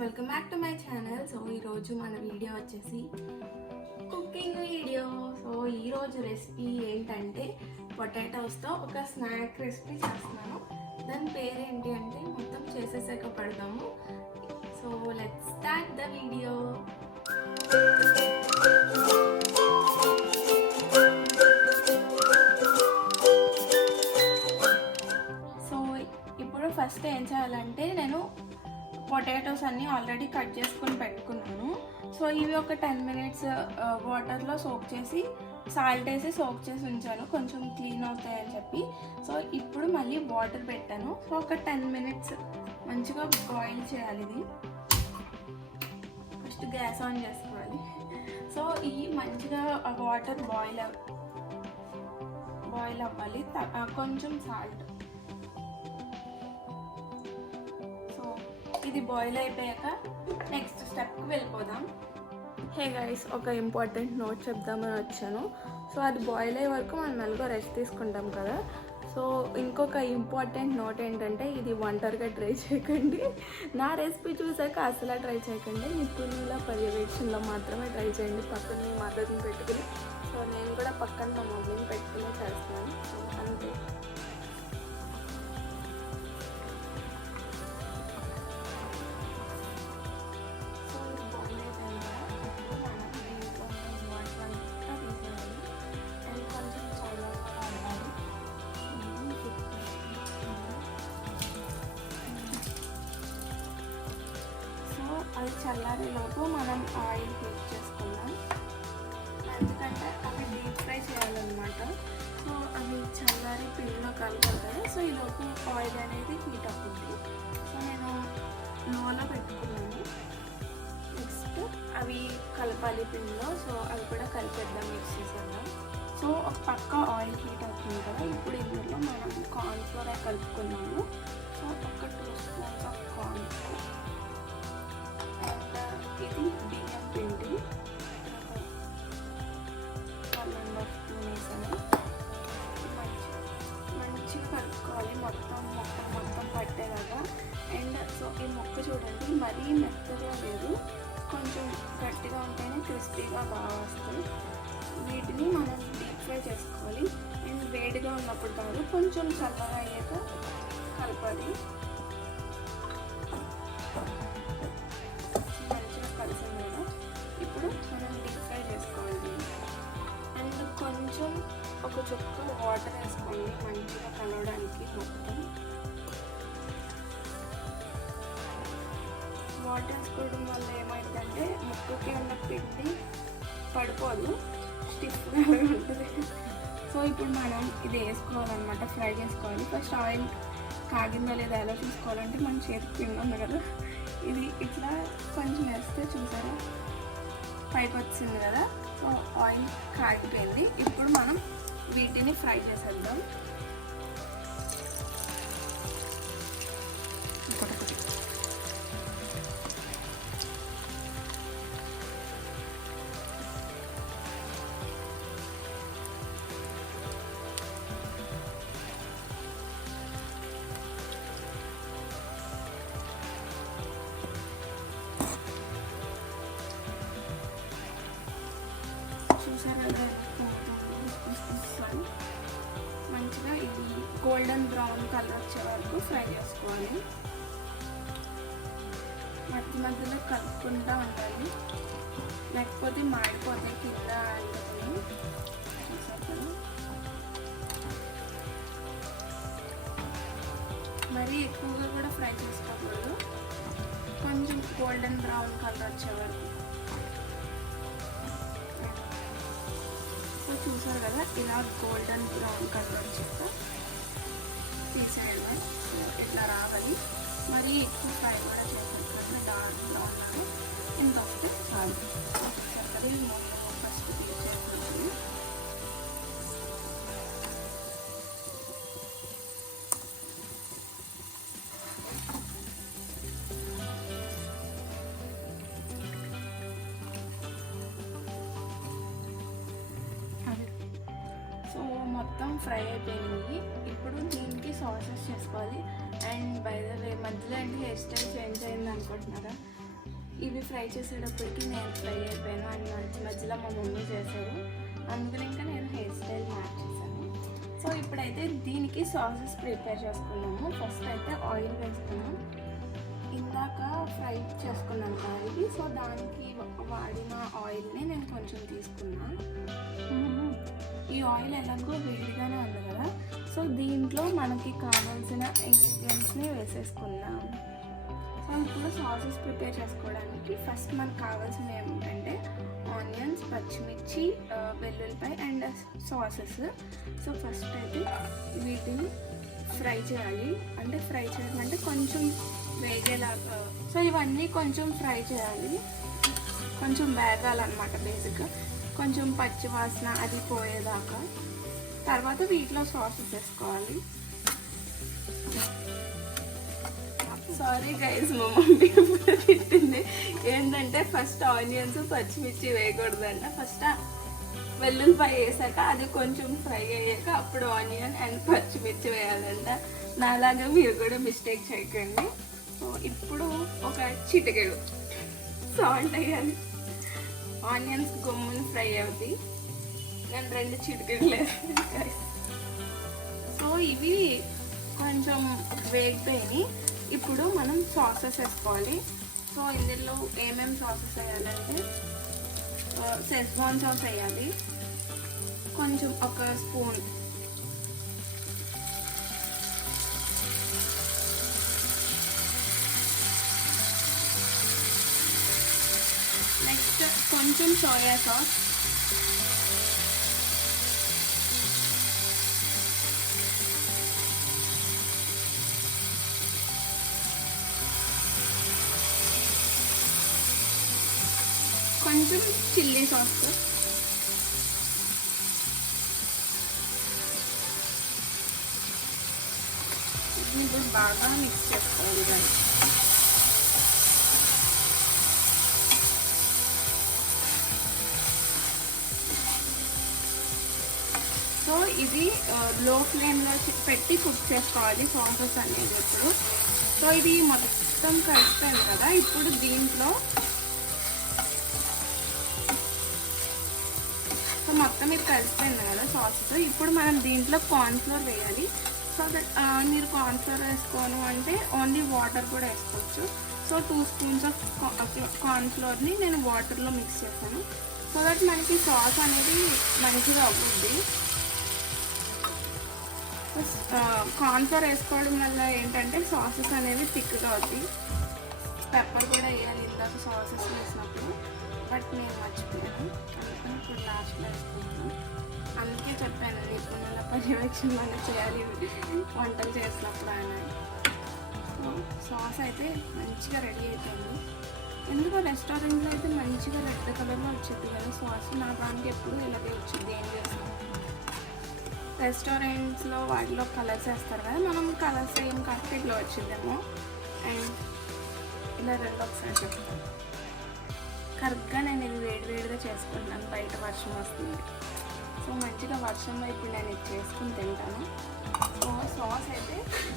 Welcome back to my channel. So ఈరోజు మన video వచ్చేసి కుకింగ్ వీడియో. సో ఈరోజు రెసిపీ ఏంటంటే పొటాటోస్తో ఒక స్నాక్ రెసిపీ చేస్తున్నాను. దాని పేరు ఏంటి అంటే మొత్తం చేసేసాక పడదాము. So let's start the video. So ఇప్పుడు ఫస్ట్ ఏం చేయాలంటే నేను పొటాటోస్ అన్నీ ఆల్రెడీ కట్ చేసుకొని పెట్టుకున్నాను. సో ఇవి ఒక 10 minutes వాటర్లో సోక్ చేసి సాల్ట్ వేసి సోక్ చేసి ఉంచాను, కొంచెం క్లీన్ అవుతాయని చెప్పి. సో ఇప్పుడు మళ్ళీ వాటర్ పెట్టాను. సో ఒక 10 minutes మంచిగా బాయిల్ చేయాలి. ఇది ఫస్ట్ గ్యాస్ ఆన్ చేసుకోవాలి. సో ఈ మంచిగా వాటర్ బాయిల్ అవ్వాలి. కొంచెం సాల్ట్. ఇది బాయిల్ అయిపోయాక నెక్స్ట్ స్టెప్కి వెళ్ళిపోదాం. హే గైస్, ఒక ఇంపార్టెంట్ నోట్ చెప్దామని వచ్చాను. సో అది బాయిల్ అయ్యే వరకు మనం మెల్లగా రెస్ట్ తీసుకుంటాం కదా. సో ఇంకొక ఇంపార్టెంట్ నోట్ ఏంటంటే ఇది ఒంటరిగా ట్రై చేయకండి. నా రెసిపీ చూసాక అసలు ట్రై చేయకండి. నిపుణుల పర్యవేక్షణలో మాత్రమే ట్రై చేయండి, పక్కన మీ మదర్ని పెట్టుకుని. సో నేను కూడా పక్కన మా మమ్మీని పెట్టుకునే చేస్తున్నాను. సో అంతే. అది చల్లారేలోపు మనం ఆయిల్ హీట్ చేసుకుందాం, ఎందుకంటే అవి డీప్ ఫ్రై చేయాలన్నమాట. సో అవి చల్లారి పిండిలో కలుపుతాయి. సో ఈలోపు ఆయిల్ అనేది హీట్ అవుతుంది. సో నేను లోలో పెట్టుకున్నాను. నెక్స్ట్ అవి కలపాలి పిండిలో. సో అవి కూడా కలిపేద్దాం, మిక్స్ చేసేద్దాం. సో ఒక పక్క ఆయిల్ హీట్ అవుతుంది కదా. ఇప్పుడు ఇందులో మనం కార్న్ఫ్లోర్ కలుపుకున్నాము. సో ఒక 2 spoons ఆఫ్ కార్న్ఫ్లోర్. ఇది బియ్యం పిండి 1.5 spoon వేసాను. మంచిగా కలుపుకోవాలి, మొత్తం పట్టేలాగా. అండ్ సో ఈ మొక్క చూడండి, మరీ మెత్తగా లేదు, కొంచెం గట్టిగా ఉంటేనే క్రిస్పీగా బాగా వస్తాయి. వీటిని మనం డీప్ ఫ్రై చేసుకోవాలి. అండ్ వేడిగా ఉన్నప్పుడు కాదు, కొంచెం చల్లగా అయ్యాక కలపాలి. ఇప్పుడు మనం డీప్ ఫ్రై చేసుకోవాలి. అండ్ కొంచెం ఒక చుక్క వాటర్ వేసుకోండి మంచిగా కలవడానికి. మొత్తం వాటర్ వేసుకోవడం వల్ల ఏమైందంటే ముక్కకి ఉన్న పిండి పడిపోదు, స్టిఫ్గా ఉంటుంది. సో ఇప్పుడు మనం ఇది వేసుకోవాలన్నమాట, ఫ్రై చేసుకోవాలి. ఫస్ట్ ఆయిల్ కాగిందా లేదా ఎలా చూసుకోవాలంటే మన చేతికి పిండి ఉంది కదా, ఇది ఇట్లా కొంచెం వేస్తే చూసారా పైకి వచ్చింది కదా. సో ఆయిల్ కాగిపోయింది. ఇప్పుడు మనం వీటిని ఫ్రై చేసేద్దాం. మంచిగా ఇది గోల్డెన్ బ్రౌన్ కలర్ వచ్చే వరకు ఫ్రై చేసుకోవాలి. మధ్యలో కలుపుకుంటూ ఉండాలి, లేకపోతే మాడిపోతాయి కింద అందుకని. మరీ ఎక్కువగా కూడా ఫ్రై చేసుకోకూడదు, కొంచెం గోల్డెన్ బ్రౌన్ కలర్ వచ్చే వరకు. చూసారు కదా, ఇలా గోల్డెన్ బ్రౌన్ కలర్ వచ్చాక తీసేయాలి. ఇట్లా రావాలి. మరి ఎక్కువ ఫ్రై కూడా చేసేటప్పుడు డార్క్ బ్రౌన్ లాగా ఇంత వస్తే చాలు. చక్కగా ఫస్ట్ తీసేసుకుంటుంది. సో మొత్తం ఫ్రై అయిపోయినాయి. ఇప్పుడు దీనికి సాసెస్ చేసుకోవాలి. అండ్ బై ద వే మధ్యలో హెయిర్ స్టైల్ చేంజ్ అయింది అనుకుంటున్నారా? ఇవి ఫ్రై చేసేటప్పటికి నేను ఫ్రై అయిపోయాను అండ్ మధ్యలో మా మమ్మీ చేశారు, అందుకని ఇంకా నేను హెయిర్ స్టైల్ మార్చేసాను. సో ఇప్పుడైతే దీనికి సాసెస్ ప్రిపేర్ చేసుకున్నాము. ఫస్ట్ అయితే ఆయిల్ వేసుకున్నాం. ఇందాక ఫ్రై చేసుకున్నాను కదా ఇది, సో దానికి వాడిన ఆయిల్ని నేను కొంచెం తీసుకున్నా. ఈ ఆయిల్ ఎలాగో వేడిగానే ఉంది కదా, సో దీంట్లో మనకి కావాల్సిన ఇంగ్రీడియంట్స్ని వేసేసుకుందాం. సో ఇప్పుడు సాసెస్ ప్రిపేర్ చేసుకోవడానికి ఫస్ట్ మనకు కావాల్సినవి ఏమిటంటే ఆనియన్స్, పచ్చిమిర్చి, వెల్లుల్లిపాయ అండ్ సాసెస్. సో ఫస్ట్ అయితే వీటిని ఫ్రై చేయాలి. అంటే ఫ్రై చేయడం అంటే కొంచెం వేగేలాగా. సో ఇవన్నీ కొంచెం ఫ్రై చేయాలి, కొంచెం వేగాలన్నమాట. బేసిక్గా కొంచెం పచ్చి వాసన అది పోయేదాకా. తర్వాత వీటిలో సాసెస్ వేసుకోవాలి. సారీ గైస్, మా మమ్మీ తిట్టింది ఏంటంటే ఫస్ట్ ఆనియన్స్ పచ్చిమిర్చి వేయకూడదంట. ఫస్ట్ వెల్లుల్లిపాయ వేసాక అది కొంచెం ఫ్రై అయ్యాక అప్పుడు ఆనియన్ అండ్ పచ్చిమిర్చి వేయాలంట. నాలాగా మీరు కూడా మిస్టేక్ చేయకండి. సో ఇప్పుడు ఒక చిటికెడు సాల్ట్ వేయాలి. ఆనియన్స్ గమ్ముని ఫ్రై అవుతాయి. నేను 2 చిటికెడులు వేసాను గైస్. సో ఇవి కొంచెం వేగిపోయి ఇప్పుడు మనం సాసెస్ వేసుకోవాలి. సో ఇందులో ఏమేమి సాసెస్ వేయాలంటే షెజ్వాన్ సాస్ వేయాలి కొంచెం, ఒక స్పూన్. నెక్స్ట్ కొంచెం సోయా సాస్, కొంచెం చిల్లీ సాస్, ఇది బాగా మిక్స్ చేసుకోవాలి గైస్. సో ఇది లో ఫ్లేమ్లో పెట్టి కుక్ చేసుకోవాలి సాసెస్ అనేది ఇప్పుడు. సో ఇది మొత్తం కలిసిపోయింది కదా, ఇప్పుడు దీంట్లో మొత్తం ఇది కలిసిపోయింది కదా సాసెస్. ఇప్పుడు మనం దీంట్లో కార్న్ఫ్లోర్ వేయాలి. సో దట్ మీరు కార్న్ఫ్లోర్ వేసుకోను అంటే ఓన్లీ వాటర్ కూడా వేసుకోవచ్చు. సో 2 స్పూన్స్ ఆఫ్ కార్న్ఫ్లోర్ని నేను వాటర్లో మిక్స్ చేశాను. సో దట్ మనకి సాస్ అనేది మంచిగా అవుతుంది. కార్న్ఫ్లోర్ వేసుకోవడం వల్ల ఏంటంటే సాసెస్ అనేవి థిక్గా అవుతాయి. పెప్పర్ కూడా వేయాలి ఇందాక సాసెస్ వేసినప్పుడు, బట్ నేను మర్చిపోయాను, అందుకని ఇప్పుడు లాస్ట్లో వేసుకుంటాను. అందుకే చెప్పాను నీకు నెల పర్యవేక్షణ మనం చేయాలి వంటలు చేసినప్పుడు ఆయన. సో సాస్ అయితే మంచిగా రెడీ అయిపోయింది. ఎందుకో రెస్టారెంట్లో అయితే మంచిగా రెడ్ కలర్లో వచ్చింది కదా సాస్, నా దానికి ఎప్పుడు ఇలాగే వచ్చింది. ఏం చేస్తాం, రెస్టారెంట్స్లో వాటిలో కలర్స్ వేస్తారు కదా, మనం కలర్స్ ఏం కరెక్ట్ ఇట్లా వచ్చిందేమో. అండ్ ఇలా రెండు ఒకసారి చెప్తాను. కరెక్ట్గా నేను ఇది వేడివేడిగా చేసుకుంటున్నాను, బయట వర్షం వస్తుంది. సో మంచిగా వర్షంలో ఇప్పుడు నేను ఇది చేసుకుని తింటాను. సో సాస్ అయితే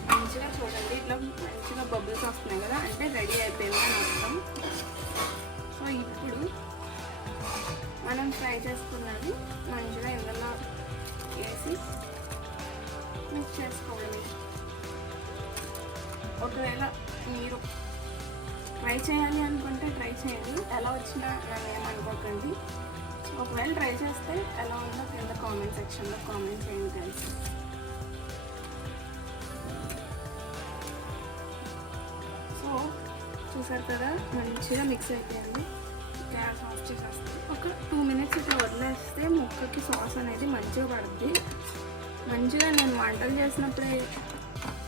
మంచిగా చూడండి ఇట్లా మంచిగా బబుల్స్ వస్తున్నాయి కదా, అంటే రెడీ అయిపోయింది అని అర్థం. సో ఇప్పుడు మనం ఫ్రై చేసుకున్నది మంచిగా ఇందులో వేసి మిక్స్ చేసుకోవాలి. ఒకవేళ మీరు ట్రై చేయాలి అనుకుంటే ట్రై చేయండి, ఎలా వచ్చినా నన్ను ఏమనుకోకండి. ఒకవేళ ట్రై చేస్తే ఎలా ఉందో కింద కామెంట్ సెక్షన్లో కామెంట్ చేయండి గైస్. సో చూసారు కదా మంచిగా మిక్స్ అయిపోయింది. గ్యాస్ ఆఫ్ చేసేస్తే ఒక 2 మినిట్స్ ఇట్లా వదిలేస్తే ముక్కకి సాస్ అనేది మంచిగా పడుతుంది. మంచిగా నేను వంటలు చేసినప్పుడే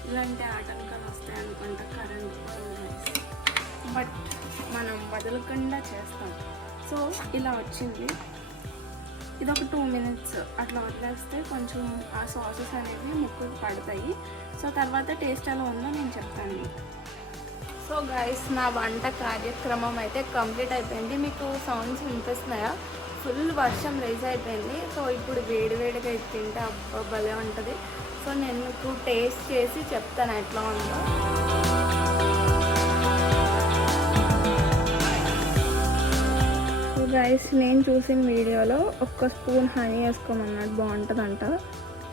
ఇలాంటి ఆటంకాలు వస్తాయి అనుకుంటా, కరెంట్ బట్ మనం వదలకుండా చేస్తాం. సో ఇలా వచ్చింది. ఇది ఒక 2 మినిట్స్ అట్లా వదిలేస్తే కొంచెం ఆ సాసెస్ అనేవి ముక్కకు పడతాయి. సో తర్వాత టేస్ట్ ఎలా ఉందో నేను చెప్తాను. సో గైస్ నా వంట కార్యక్రమం అయితే కంప్లీట్ అయిపోయింది. మీకు సౌండ్స్ వినిపిస్తున్నాయా? ఫుల్ వర్షం రైజ్ అయిపోయింది. సో ఇప్పుడు వేడివేడిగా ఇది తింటే అబ్బా భలే ఉంటుంది. సో నేను మీకు టేస్ట్ చేసి చెప్తాను ఎట్లా ఉందో. గైస్ నేను చూసిన వీడియోలో ఒక్క స్పూన్ హనీ వేసుకోమన్నాడు, బాగుంటుందంట.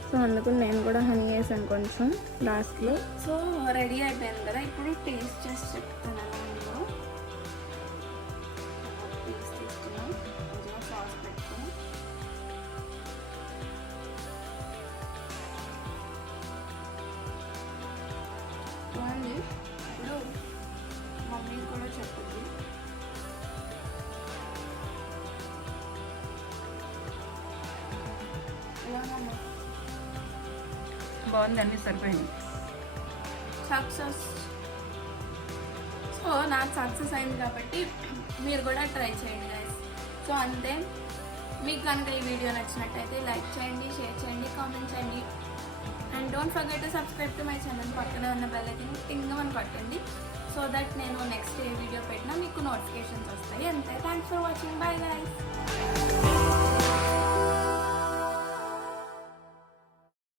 సో అందుకు నేను కూడా హనీ వేసాను కొంచెం లాస్ట్లో. సో రెడీ అయిపోయింది కదా, ఇప్పుడు టేస్ట్ చేసి చెప్తాను ఎలా ఉందో. టేస్ట్ తీసుకున్నాం, కొంచెం సాస్ పెట్టుకుని. బాగుంది. ఇప్పుడు మమ్మీ కూడా చెప్పింది. బాగుంది, అన్ని సరిపోయింది. సక్సెస్. సో నాకు సక్సెస్ అయింది కాబట్టి మీరు కూడా ట్రై చేయండి గైస్. సో అంతే. మీకు కనుక ఈ వీడియో నచ్చినట్టయితే లైక్ చేయండి, షేర్ చేయండి, కామెంట్ చేయండి. And don't forget to subscribe to my channel. పక్కనే ఉన్న బెల్ ఐకాన్ టింగమని కొట్టండి, సో దట్ నేను నెక్స్ట్ ఏ వీడియో పెట్టినా మీకు నోటిఫికేషన్స్ వస్తాయి. అంతే. Thanks for watching. Bye guys.